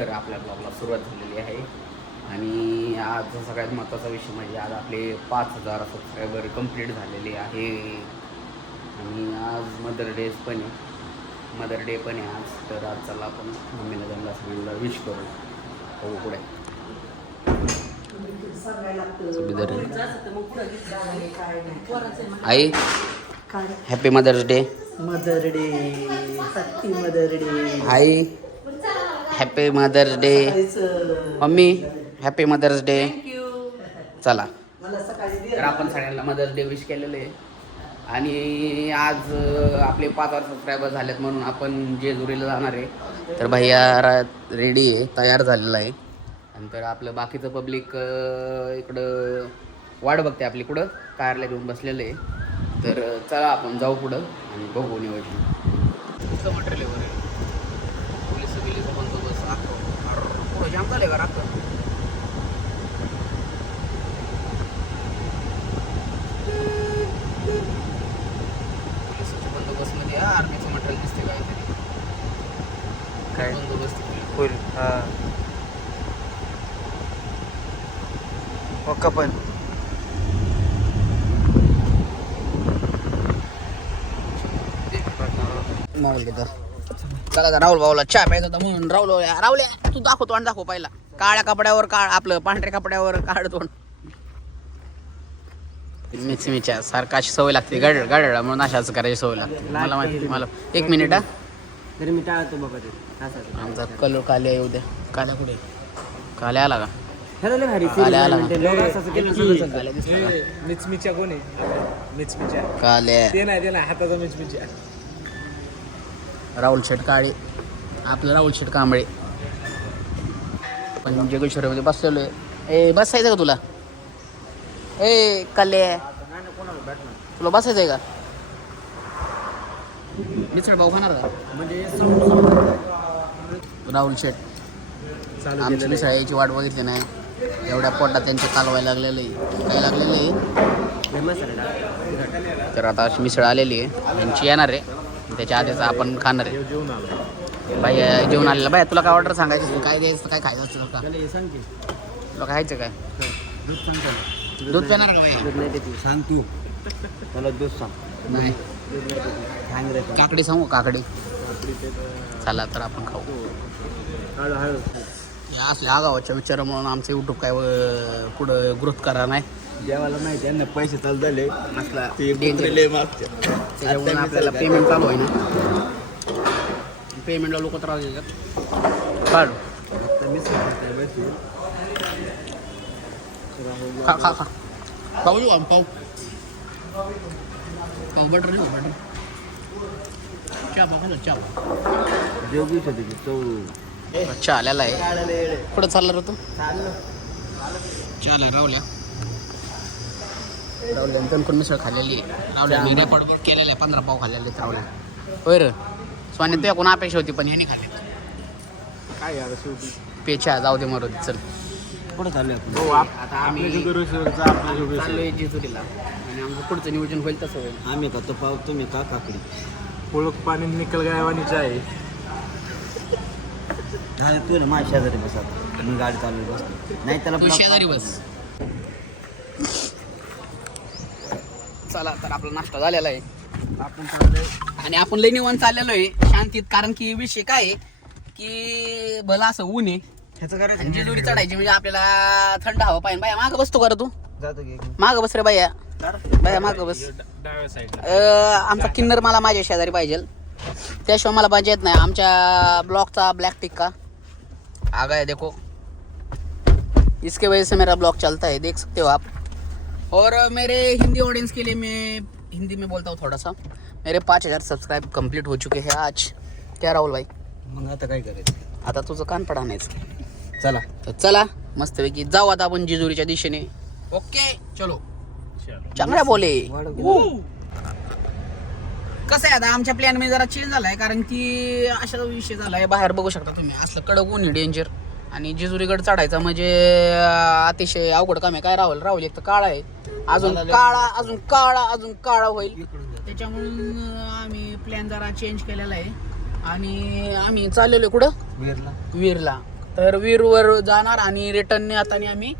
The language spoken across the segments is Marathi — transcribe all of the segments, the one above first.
तर आपल्या ब्लॉगला सुरुवात झालेली आहे आणि आज सगळ्यात महत्त्वाचा विषय म्हणजे आज आपले 5,000 सबस्क्रायबर कंप्लीट झालेले आहे आणि आज मदर डे पण आहे आज. तर आज चला आपण मम्मीला त्यांना सगळ्यांना विश करू. हो पुढे आई happy mother's day. Mother day, happy mother day. आई happy mother's day. Mummy happy mother's day. चला तर आपण सगळ्यांना मदर्स डे विश केलेलं आहे आणि आज आपले 5,000 सबस्क्रायबर झालेत म्हणून आपण जेजुरीला जाणार आहे. तर भैया रेडी आहे, तयार झालेला आहे. नंतर आपलं बाकीचं पब्लिक इकडं वाट बघते आपली, कुठं कारला घेऊन बसलेलं आहे. तर चला आपण जाऊ पुढं आणि बघू नियोजन. इतकं मटेरियल आहे बरं, पोलीस बिलीचं बंदोबस्त पुढं जाम झालं आहे का राखतं. पोलिसाच्या बंदोबस्तमध्ये आर्मीचं मटेरियल दिसते काहीतरी. काय बंदोबस्त फुल हां ओका पण चला राहुल भाऊला चहा प्यायचा होता म्हणून राहुल्या तू दाखव तोंड दाखव पहिला. काळ्या कपड्यावर आपलं पांढऱ्या कपड्यावर काढ तोंड. मिक्सीच्या सारखा अशी सवय लागते गाड्या म्हणून अशाच करायची सवय लागते मला माहिती. मला 1 मिनिट हा तरी मी टाळतो बाबा ते. आमचा कलर काल्या येऊ द्या. काल्या कुठे काल्या आला का? काल्या आला मिचमिच्या कोण आहे? मिचमिच्या काल्या ते नाही हाताचा मिचमिच्या. राहुल शेट काळे, आपलं राहुल शेट कांबळे. पण जगेश्वरीमध्ये बसलेलो आहे. ए बसायचं का तुला? ए कल्ले तुला बसायचं आहे का? मिसळ भाऊ खाणार का? म्हणजे राहुल शेट आमची मिसळ याची वाट बघितली नाही. एवढ्या पोटात त्यांचे कालवायला लागलेलं आहे. काय लागलेलं आहे तर आता अशी मिसळ आलेली आहे त्यांची येणार आहे. त्याच्या आधीच आपण खाणार आहे. बाई जेवण आलेला. बाई तुला काय ऑर्डर सांगायचं, काय द्यायचं, काय खायचं असतं का? तुला खायचं काय? दूध पिणार का बाई? सांग तू मला दूध सांग. नाही काकडी सांगू? काकडी चला तर आपण खाऊ. या असल्या आगावाच्या विचारा म्हणून आमचं यूट्यूब काय पुढं ग्रोथ करा नाही. जेवायला नाही त्यांना पैसे चालू झाले असला त्याच्यामुळे आपल्याला पेमेंट चालू आहे ना. पेमेंटला लोक त्रास देतात. काढ खा खा खा पाहू येऊ आम पाहू पाहू बटर नाही बटर चहा पाहू ना चहा. चहा आलेला आहे. कुठं चालला रे तू? चहा राहुल्या कोण मिसळ खाल्लेली आहे. राहुल्या मी रेकॉर्ड केलेलं आहे. 15 पाव खाल्लेले आहेत राहुल्या. होय रे स्वाने तुझ्या कोण अपेक्षा होती पण ह्याने खाल्ले काय यार शेवटी पेचा जाऊ दे मरू दे. चल कुठं चालू हो आता आम्ही चाललोय जेजुरीला आणि आमचं पुढचं नियोजन होईल तसं होईल. आम्ही खातो पाव तुम्ही का काकडी. ओळख पाणी निकल गायवानीच आहे. झालं तू ना माझ्या शेजारी बसा मी गाडी चालू बसतो नाही त्याला तू शेजारी बस. चला तर आपला नाश्ता झालेला आहे. आपण चाललोय आणि आपण लई निवांत चाललेलो आहे शांतीत. कारण की विषय काय आहे की भला असं ऊन आहे ह्याचं करायचं आणि जेजुरी चढायची म्हणजे आपल्याला थंड हवा पाहिजे. बाया मागं बसतो का तू? जातो की मागं बस रे बाया. बाया मागं बस. डाव्या साईडला आमचा किन्नर मला माझ्या शेजारी पाहिजे. त्याशिवाय मला पाहिजे येत नाही. आमच्या ब्लॉगचा ब्लॅक टिक का आ गया देखो. इसके वजह से मेरा ब्लॉग चलता है, देख सकते हो आप. और मेरे हिंदी ऑडियंस के लिए मैं हिंदी में बोलता हूँ थोड़ा सा. मेरे 5,000 सब्सक्राइब कंप्लीट हो चुके हैं आज. क्या राहुल भाई? मग आता काय करायचं? आता तुझं कान पडा नाहीच. चला तर चला मस्तपैकी जाऊ आता आपण जेजुरीच्या दिशेने. ओके चलो. चांगल्या बोले. कसं आहे आता आमच्या प्लॅन मध्ये जरा चेंज झालाय कारण की अशा विषय झालाय. बाहेर बघू शकता तुम्ही असलं कडक ऊन डेंजर आणि जेजुरीगड चढायचा म्हणजे अतिशय अवघड काम आहे. काय राहुल एक तर काळा आहे अजून काळा होईल. त्याच्यामुळं आम्ही प्लॅन जरा चेंज केलेला आहे आणि आम्ही चाललेलो कुठं वीरला वीरला. तर वीरवर जाणार आणि रिटर्न आता आम्ही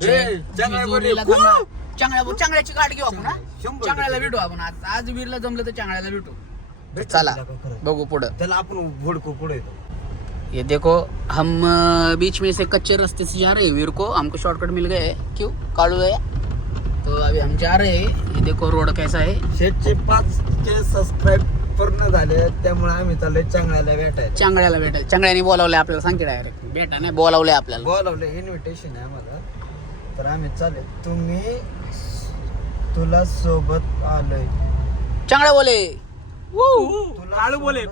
जेजुरीला थांबणार. चांगल्याची गाडी घेऊ आपण हा? चांगल्याला भेटू आपण आज वीरला जमलं तर चांगल्याला भेटू. चला बघू पुढं. त्याला आपण भोडको पुढे ये देखो हम बीच में से कच्चे रास्ते से जा रहे हैं वीर को हमको शॉर्टकट मिल गए क्यों कालू है तो अभी हम जा रहे हैं. ये देखो रोड कैसा है. शेटचे 5K सबस्क्राईब पूर्ण झाले त्यामुळे आम्ही चाललोय चांगल्याला भेटायला. चांगल्याला भेटायला. चांगल्याने बोलावलंय आपल्याला. सांगते डायरेक्ट भेटा नाही बोलावलंय आपल्याला. बोलावले इन्व्हिटेशन आहे आम्हाला तर आम्ही चालले. तुला सोबत आलोय. चांगल्या बोले काळू बोले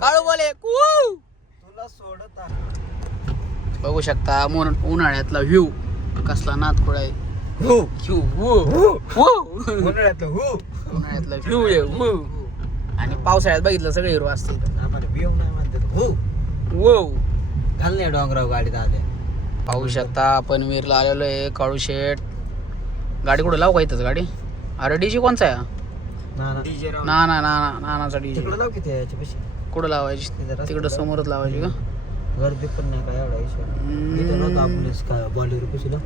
काळू बोले तुला सोडत आहे. बघू शकता उन्हाळ्यातला व्ह्यू कसला नादखोळा आहे. हो उन्हाळ्यातला व्ह्यू आहे आणि पावसाळ्यात बघितलं सगळे हिरो असते. आम्हाला व्ह्यू नाही म्हणतात. वो घाल नाही डोंगराव गाडीत आले. पाहू शकता आपण वीरला आलेलो आहे. काळू शेट गाडी कुठं लावू का इथंच गाडी. अरे डीजे कोणचा आहे. नानाचा डीजे तिकडे लाव किती याच्यापेक्षा कुठं लावायची. तिकडं समोरच लावायची का. गर्दी पण नाही काय एवढा विषय. इथे नव्हतं आपण बॉलीवूड कुशीला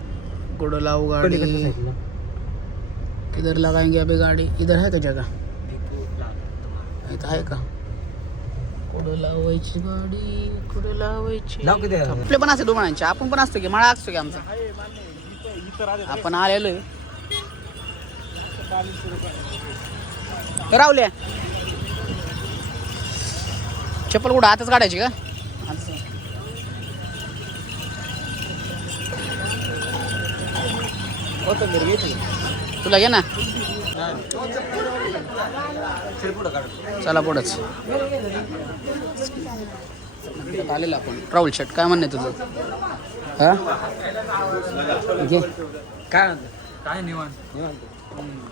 कुठं लावू गाडी. इधर लगाएंगे अभी गाड़ी. इधर है का जगह इथं आहे का. कुठं लावायची गाडी कुठं लावायची. लाव किती आपले पण असते दोघांचे. आपण पण असतो की मळा असतो की आमचा. आपण आलेलो आहे. रावल्या चप्पल कुठं आताच काढायची का. तुला घे ना. चला पुढंच आलेलं आपण. राहुल शेट काय म्हणणं तुझं. हा घे काय निवांत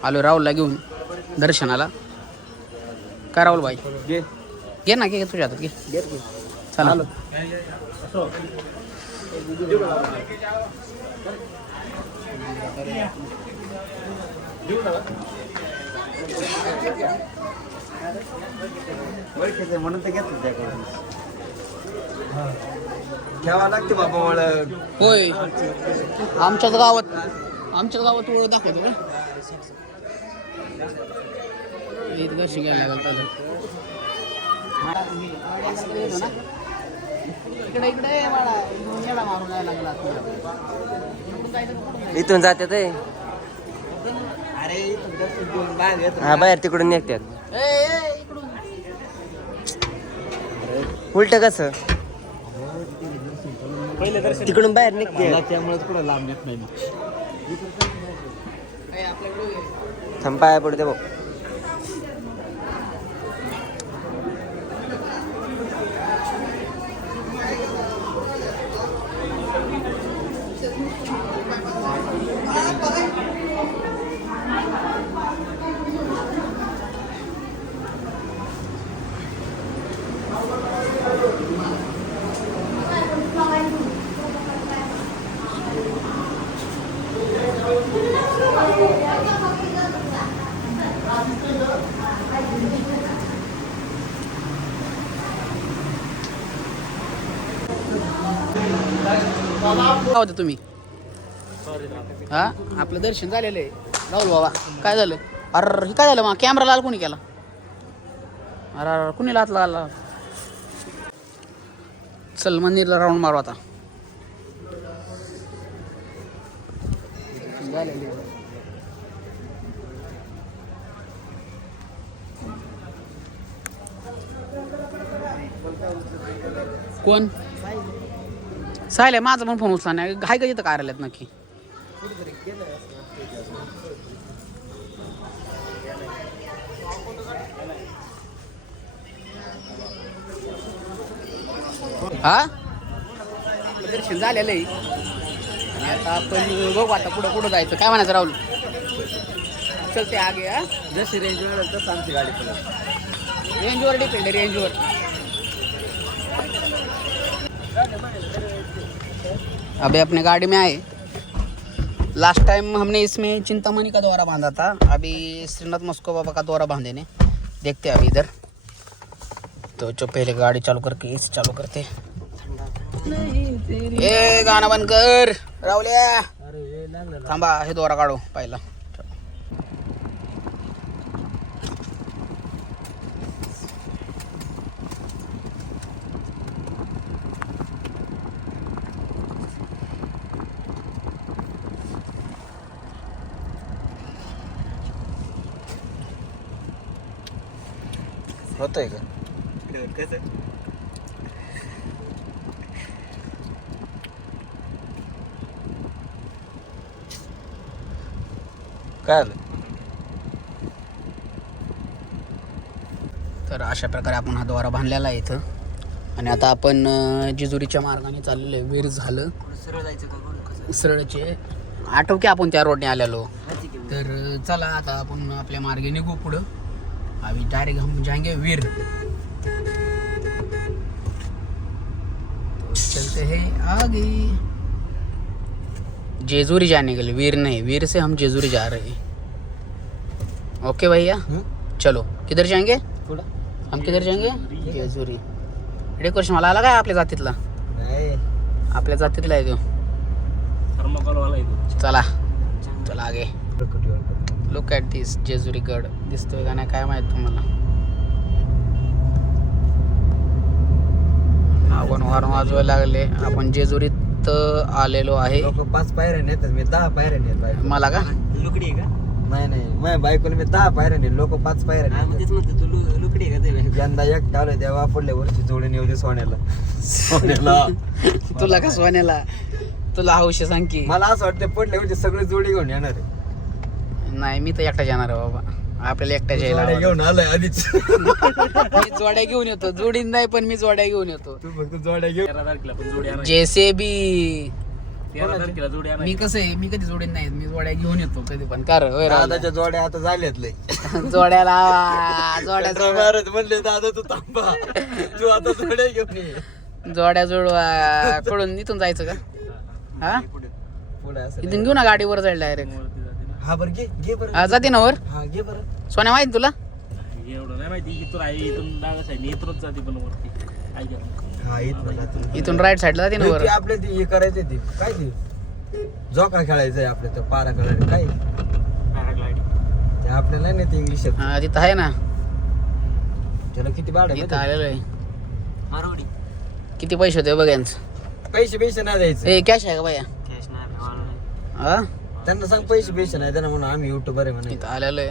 आलो राहुलला घेऊन दर्शनाला. काय राहुल भाई घे ना घे तुझ्या हातात घे. चला म्हणून तर घेतलं त्याकडून. घ्यावा लागते बाबा मला. होय आमच्याच गावात ओळख दाखवतो का. इथं कशी घ्यायला लागेल पहिलं. इकडे मारून जायला लागला. इथून जातात अरे बाहेर येत हा बाहेर तिकडून निघतात. उलट कसं तिकडून बाहेर निघते. त्यामुळे पुढे लांब येत नाही. थांब पाया पडू दे भाऊ. काय होतं तुम्ही. हा आपलं दर्शन झालेलं आहे. राहुल बाबा काय झालं. अरे हे काय झालं. मग कॅमेरा लाल कोणी केला. अरे कुणी लातला आला. चल मंदिरला राऊंड मारू आता. कोण सायले. माझा पण फोन उचला नाही. हाय का इथं कार्यालयात नक्की. हा आपलं दर्शन झालेलं आहे. आणि आता आपण बघू आता पुढं जायचं. काय म्हणायचं राहुल. चलते आगे. हा जशी रेंज मिळेल तसं आमची गाडी पडेल. रेंजवर डिपेंड. रेंजवर अभी अपने गाड़ी में आए. लास्ट टाइम हमने इसमें चिंतामणि का द्वारा बांधा था. अभी श्रीनाथ मस्को बाबा का द्वारा बांधे ने. देखते हैं अभी इधर. तो जो पहले गाड़ी चालू करके इसे चालू करते. ए गाणं बंद कर रावल्या. थांबा हे दोरा काढू पहिला. होतंय का? काय आलं? तर अशा प्रकारे आपण हा द्वारा बांधलेला आहे इथं. आणि आता आपण जेजुरीच्या मार्गाने चाललेलो आहे. वीर झालं सरळचे आठव की आपण त्या रोडने आलेलो. तर चला आता आपण आपल्या मार्गे निघू पुढं. अभी डायरेक्ट हम जाएंगे वीर. तो चलते हैं आगे. जेजुरी जाने के लिए, वीर नहीं. वीर से हम जेजुरी जा रहे हैं. ओके भैया चलो. किधर जाएंगे हम? किधर जाएंगे? जेजुरी. डेकोरेशन मला आला काय आपल्या जातीतला? नाही. आपल्या जातीतला आहे तो. चला चला आगे. लुक ॲट दिस जेजुरी गड. दिसतोय का नाही काय माहित तुम्हाला. आपण हॉर्न वाजवायला लागले. आपण जेजुरीत आलेलो आहे. लोक 5 पायऱ्या नेतात, मी 10 पायऱ्या नेत बायको. मला का लुकडी आहे का? नाही माझ्या बायकोला मी 10 पायऱ्या नेत, लोक 5 पायऱ्या हा, मग नेतात. तेच म्हणतो तू लुकडी आहे का ते? यंदा एक टावलं तेव्हा पुढल्या वर्षी जोडून येऊ दे सोन्याला. तुला का सोन्याला? तुला हौश सांग की. मला असं वाटतं पुढल्या वर्षी सगळी जोडी घेऊन येणार आहे. नाही मी तर एकटा जाणार आहे बाबा. आपल्याला एकट्या जोड्या जायला घेऊन आलाय आधीच. मी जोड्या घेऊन येतो. जोडीन नाही पण मी जोड्या घेऊन येतो. तू फक्त जोड्या घेऊन. 13 तारखेला पण जोडी आणायची. जैसे बी 13 तारखेला जोडी मी आणायची. कसं आहे, मी कधी जोडीन नाही. मी जोड्या घेऊन येतो कधी पण. कर होय राव. दादाच्या जोड्या आता झाल्यात लय. जोड्याला जोड्या मित्र महाराज म्हणले दादा तू थांबा, तू आता जोड्या घेऊन ये. जोड्या जोडवा कडून इथून जायचं का? हा पुढे असं इथून घेऊ ना गाडीवर जाईल डायरेक्ट. वरती जाते ना. हा बरं घे बरं. हा जाते ना वर. हा घे बरं. सोन्या माहिती तुला? एवढं नाही माहिती. इथून आहे, इथून डाव्या साईडने इथूनच जाते पण वरती. ऐका. हा इथं जाते. इथून राईट साईडला जाते ना वर. ते आपल्या ते हे करायचं ते काय ते जोका खेळायचंय आपल्या तर पारा खेळायचं काय पॅराग्लायडिंग. ते आपल्याला नाही ते इंग्लिशात. हा तिथं आहे ना. त्याला किती भाडं आहे इथं आलेलो आहे. मारवाडी. किती पैसे होते बघ यांचं. पैसे नाही द्यायचे. ए कॅश आहे का भैया? कॅश नाही आपल्या हा त्यांना सांग पैसे नाही त्यांना म्हणून आम्ही युट्यूबर आहे म्हणे. इथं आलेलो आहे.